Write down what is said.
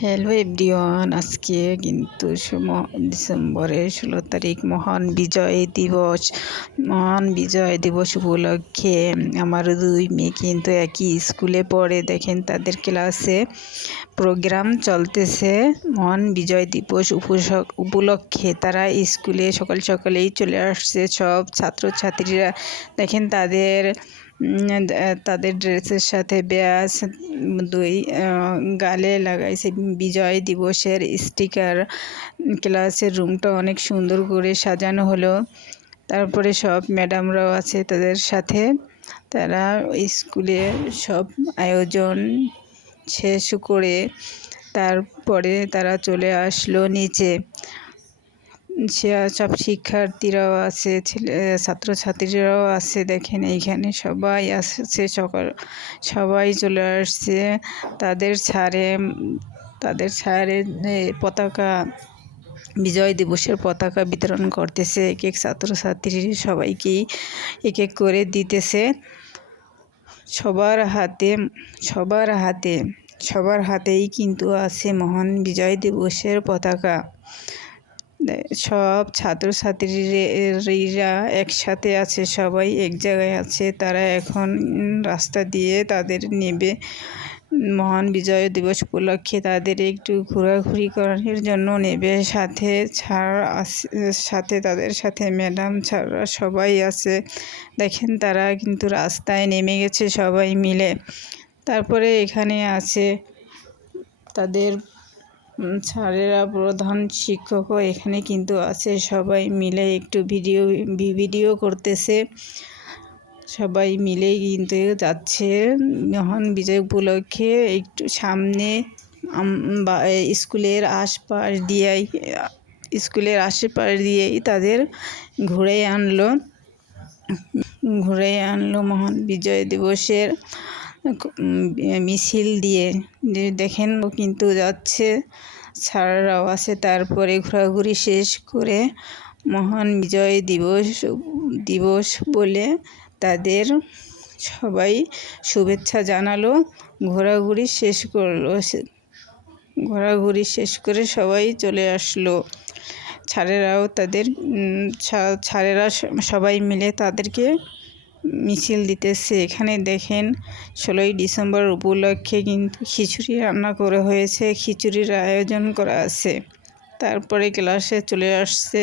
Hello everyone, আজকে কিন্তু ডিসেম্বরের 16 তারিখ মহান বিজয় দিবস। মহান বিজয় দিবস উপলক্ষে আমার দুই মেয়ে কিন্তু একই স্কুলে পড়ে। দেখেন তাদের ক্লাসে প্রোগ্রাম চলতেছে। মহান বিজয় দিবস উপলক্ষে তারা স্কুলে সকাল সকালেই চলে আসছে। সব ছাত্রছাত্রীরা দেখেন তাদের ড্রেসের সাথে ব্যাজ গালে লাগাইছে বিজয় দিবসের স্টিকার। ক্লাসের রুমটা অনেক সুন্দর করে সাজানো হলো। তারপরে সব ম্যাডামরাও আছে তাদের সাথে। তারা স্কুলে সব আয়োজন শেষ করে তারপরে তারা চলে আসলো নিচে। সব শিক্ষার্থীরাও আছে, ছাত্রছাত্রীরাও আছে। দেখেন এইখানে সবাই আসছে, সবাই চলে আসছে। তাদের স্যারের পতাকা, বিজয় দিবসের পতাকা বিতরণ করতেছে। এক এক ছাত্রছাত্রী সবাইকেই এক এক করে দিতেছে। সবার হাতেই কিন্তু আছে মহান বিজয় দিবসের পতাকা। সব ছাত্রছাত্রীরা একসাথে আছে, সবাই এক জায়গায় আছে। তারা এখন রাস্তা দিয়ে তাদের নেবে। মহান বিজয় দিবস উপলক্ষে তাদের একটু ঘোরাঘুরি করার জন্য নেবে। সাথে তাদের সাথে ম্যাডাম ছাড়া সবাই আছে। দেখেন তারা কিন্তু রাস্তায় নেমে গেছে সবাই মিলে। তারপরে এখানে আছে তাদের স্যারেরা, প্রধান শিক্ষকও এখানে কিন্তু আছে। সবাই মিলে একটু ভিডিও করতেছে। সবাই মিলেই কিন্তু যাচ্ছে মহান বিজয় উপলক্ষে। একটু সামনে স্কুলের আশেপাশ দিয়েই তাদের ঘুরে আনলো মহান বিজয় দিবসের মিছিল দিয়ে। দেখেন কিন্তু যাচ্ছে, স্যাররাও আছে। তারপরে ঘোরাঘুরি শেষ করে মহান বিজয় দিবস বলে তাদের সবাই শুভেচ্ছা জানালো। ঘোরাঘুরি শেষ করে সবাই চলে আসলো। স্যারেরা সবাই মিলে তাদেরকে মিছিল দিতেছে। এখানে দেখেন 16ই ডিসেম্বর উপলক্ষে কিন্তু খিচুড়ি রান্না করা হয়েছে, খিচুড়ির আয়োজন করা আছে। তারপরে ক্লাসে চলে আসছে